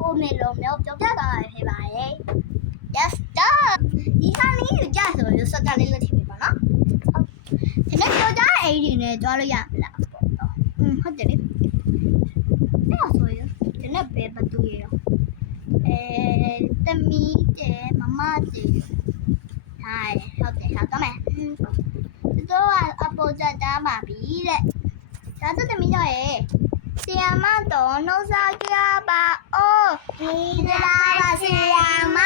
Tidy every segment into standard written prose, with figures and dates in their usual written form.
ကိုမင်းလုံးမျိုးပြောပြသွားရဖြစ်ပါတယ် yes done ဒီစာလေးကိုကြားဆိုလို့စက်တလေးလက်ထည့်ပြပါနော်ဒီနေ့ပြောကြအိမ်ကြီးနဲ့ကြွားလို့ရမလားပေါ့တော့ဟုတ်တယ်လေအဲ့တော့ဆိုရင်ဒီနေ့ပဲဘသူရရောတမီးတဲ့မမတဲ့ဟာဟုတ်တယ်ဟုတ်တော့မယ်တို့ကအပေါ်ကြတာပါပြီတဲ့ဒါဆိုတမီးတော့ရေဆီယမတော့နှုတ်စားကြပါအိုးဒီလာပါဆီယမ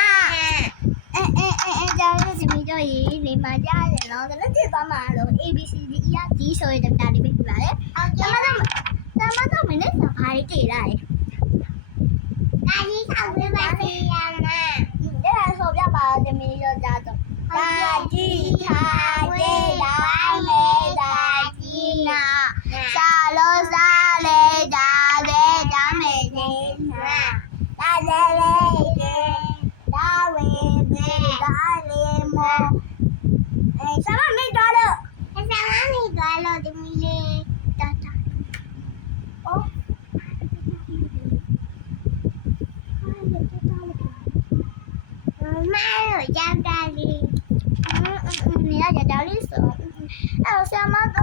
ဒါလို့ဒီမီတော့ရေနေမှာကြားတယ်နော်ဒါလည်းကြည့်သွားမှာလို့ ABCD E R D ဆိုရတဲ့တာလေးပဲပြပါလေဟုတ်ကဲ့တမတော့မင်းနဲ့စာဖားလေးကြည့်လိုက်ဒါကြီးဆောင်ပြပါဆီယမဒါဆိုပြပါဒီမီတော့ကြားတော့ဒါကြီးထားတဲ့တိုင်းမေးတာကြီးနာစာလို့စားလေဒါတဲ့ဒါမေးနေနာဒါလည်းလေဒါဝေမေဒါလေးမောဆရာမေးတော့လို့ဆရာမေးတော့လို့ဒီမီလေးတာတာအော်妈有家大哩，你要家大哩说，哎，我想嘛多，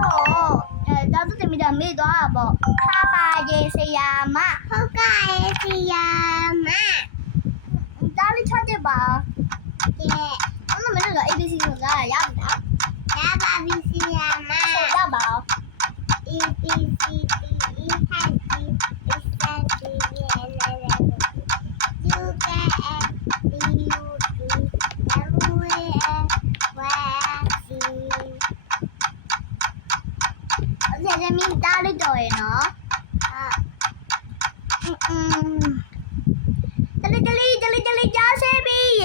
到处这边的没多少不，他把这些呀嘛，好干的是呀嘛，大哩差点吧，对，我们那个 A B C 是啥呀？不的，呀吧 B C 呀嘛，呀吧 ，A B C D E F G H I J K L M N O P Q R S T U这咪打哩对喏，这里加些币耶，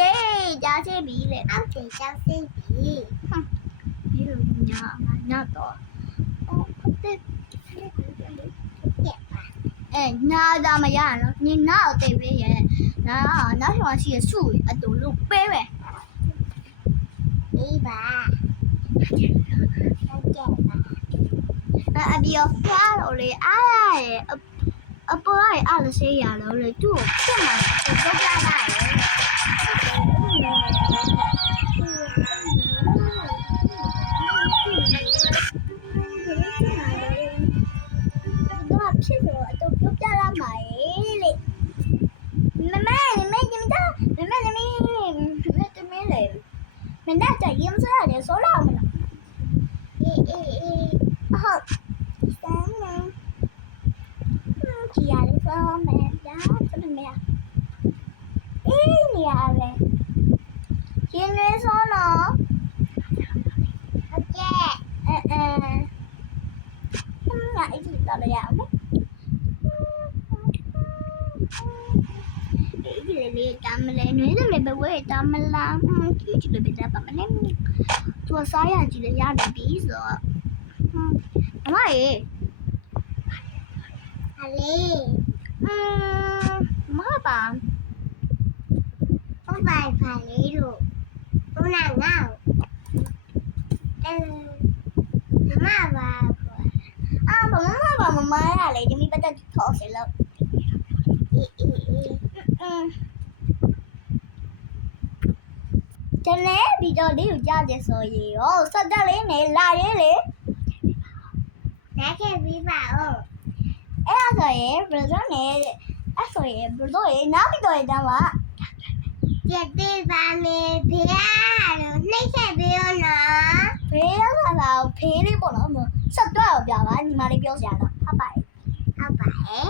加些币嘞，好的加些币，比如那多，哦，对，那咱们呀了，你那对不对？那喜欢吃素的，都路白呗。一把，အပြောဖျားလို့လေအားရတယ်အပေါ်ကအားလို့ဆေးရလို့လေသူ့ကိုဖြတ်မှာသူ့ပြတာတော့ဖြစ်လို့အတူပြလာမှာလေမမလေမနဲ့ကြရင်စရတယ်ဆိုလာမလားအေးဟုတ်စမ်းနေကြည့်ရလေဆိုမယ်ဒါဆိုမရအေးနေရပဲရှင်းနေဆိုနော်ဟုတ်ကဲ့ငါအကြည့်တော့ရအောင်လေတမ်းမလဲနွေးတယ်ပဲဝဲတမ်းမလားကြည့်ကြည့်လို့ပြတာပါမလဲသူစားရကြည့်ရရတယ်ပြီးဆိုတော့အမရေအလေးမပါဘာပါလေးလို့ဘုနာငါမပါမမရလေဒီမိပတ်သက်ထောက်စလို့တနေ့ဗီဒီယိုလေးကိုကြားကြဆိုရင်ရောစက်တက်လေးနဲ့လာရဲလေနားခဲ့ပြီးပါဦးအဲ့ဒါဆိုရင်ဘယ်လိုနဲ့အဲ့ဆိုရင်ဘယ်လိုလဲနားပြီးတော့ရတာပါပြတ်သေးပါမယ်ဖေးလို့နှိမ့်ဆက်ပြီးတော့နော်ဖေးရတာဖေးလေးပေါ့နော်ဆက်တော့ပြပါညီမလေးပြောစရာတော့ဟုတ်ပါတယ်